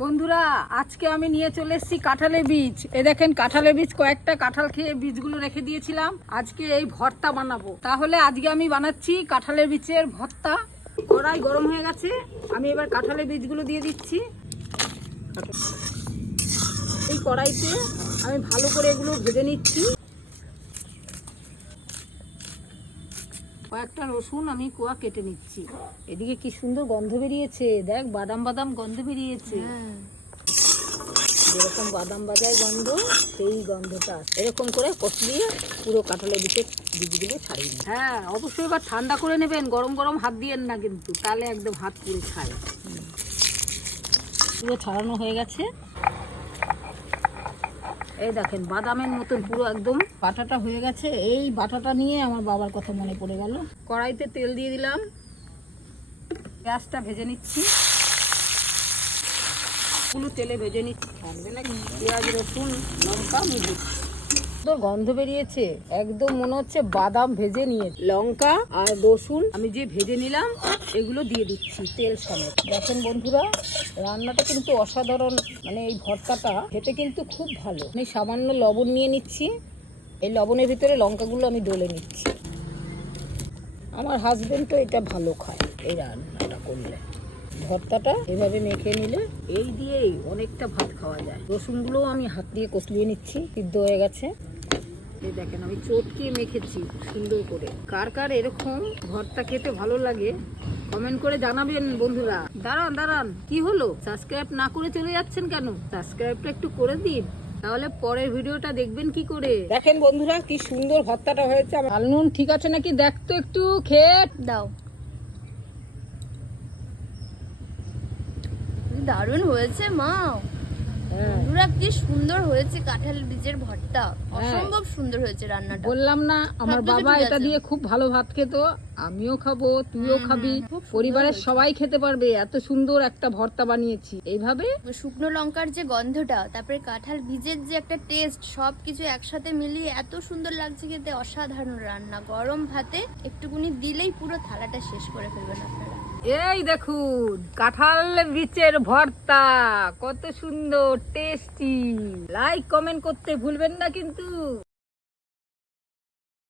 বন্ধুরা, আজকে আমি নিয়ে চলে এসেছি কাঁঠালের বীজ। এই দেখেন কাঁঠালের বীজ, কয়েকটা কাঁঠাল খেয়ে বীজগুলো রেখে দিয়েছিলাম। আজকে এই ভর্তা বানাবো। তাহলে আজকে আমি বানাচ্ছি কাঁঠালের বীজের ভর্তা। কড়াই গরম হয়ে গেছে, আমি এবার কাঁঠালের বীজগুলো দিয়ে দিচ্ছি। এই কড়াইতে আমি ভালো করে এগুলো ভেজে নিচ্ছি। কয়েকটা রসুন আমি কোয়া কেটে নিচ্ছি। এদিকে কি সুন্দর গন্ধ বেরিয়েছে, দেখ বাদাম বাদাম গন্ধ বেরিয়েছে। যেরকম বাদাম বাজায় গন্ধ, সেই গন্ধটা এরকম করে কষলিয়ে পুরো কাঁঠালের বীজগুলো ছাড়িয়ে নিই। হ্যাঁ, অবশ্যই এবার ঠান্ডা করে নেবেন, গরম গরম হাত দিয়েন না কিন্তু, তাহলে একদম হাত পুড়ে খায়। পুরো ছাড়ানো হয়ে গেছে। এই দেখেন বাদামের মতন পুরো একদম বাটাটা হয়ে গেছে। এই বাটাটা নিয়ে আমার বাবার কথা মনে পড়ে গেল। কড়াইতে তেল দিয়ে দিলাম, পেঁয়াজটা ভেজে নিচ্ছি। পুরো তেলে ভেজে নিচ্ছি, থাকবে না পেঁয়াজ রসুন লঙ্কা মুড়ি। তোর গন্ধ বেরিয়েছে, একদম মনে হচ্ছে বাদাম ভেজে নিয়ে। লঙ্কা আর রসুন আমি যে ভেজে নিলাম এগুলো দিয়ে দিচ্ছি তেল সমেত। দেখেন বন্ধুরা, রান্নাটা কিন্তু অসাধারণ, মানে এই ভর্তাটা খেতে কিন্তু খুব ভালো। আমি সামান্য লবণ নিয়ে নিচ্ছি, এই লবণের ভিতরে লঙ্কাগুলো আমি ডলে নিচ্ছি। আমার হাজবেন্ড তো এটা ভালো খায়, এই রান্নাটা করলে। ভর্তাটা এভাবে মেখে নিলে এই দিয়েই অনেকটা ভাত খাওয়া যায়। রসুনগুলো আমি হাত দিয়ে কষলিয়ে নিচ্ছি, সিদ্ধ হয়ে গেছে। এই দেখেন আমি চটকিয়ে মেখেছি সুন্দর করে। কার কার এরকম ভর্তা খেতে ভালো লাগে কমেন্ট করে জানাবেন বন্ধুরা। দাঁড়ান দাঁড়ান, কি হলো? সাবস্ক্রাইব না করে চলে যাচ্ছেন কেন? সাবস্ক্রাইবটা একটু করে দিন, তাহলে পরের ভিডিওটা দেখবেন কি করে। দেখেন বন্ধুরা কি সুন্দর ভর্তাটা হয়েছে। ঝাল নুন ঠিক আছে নাকি দেখ তো, একটু খেয়ে দাও। দারুণ হয়েছে মা। বন্ধুরা কি সুন্দর হয়েছে কাঁঠাল বীজের ভর্তা, অসম্ভব সুন্দর হয়েছে রান্নাটা। বললাম না আমার বাবা এটা দিয়ে খুব ভালো ভাত খেত, আমিও খাবো, তুইও খাবি, পরিবারের সবাই খেতে পারবে। এত সুন্দর একটা ভর্তা বানিয়েছি এইভাবে। শুকনো লঙ্কার যে গন্ধটা, তারপরে কাঁঠাল বীজের যে একটা টেস্ট, সবকিছু একসাথে মিলিয়ে এত সুন্দর লাগছে খেতে। অসাধারণ রান্না। গরম ভাতে একটুকুনি দিলেই পুরো থালাটা শেষ করে ফেলবেন আপনারা। এই দেখুন কাঁঠাল বীজের ভর্তা, কত সুন্দর টেস্টি। লাইক কমেন্ট করতে ভুলবেন না কিন্তু।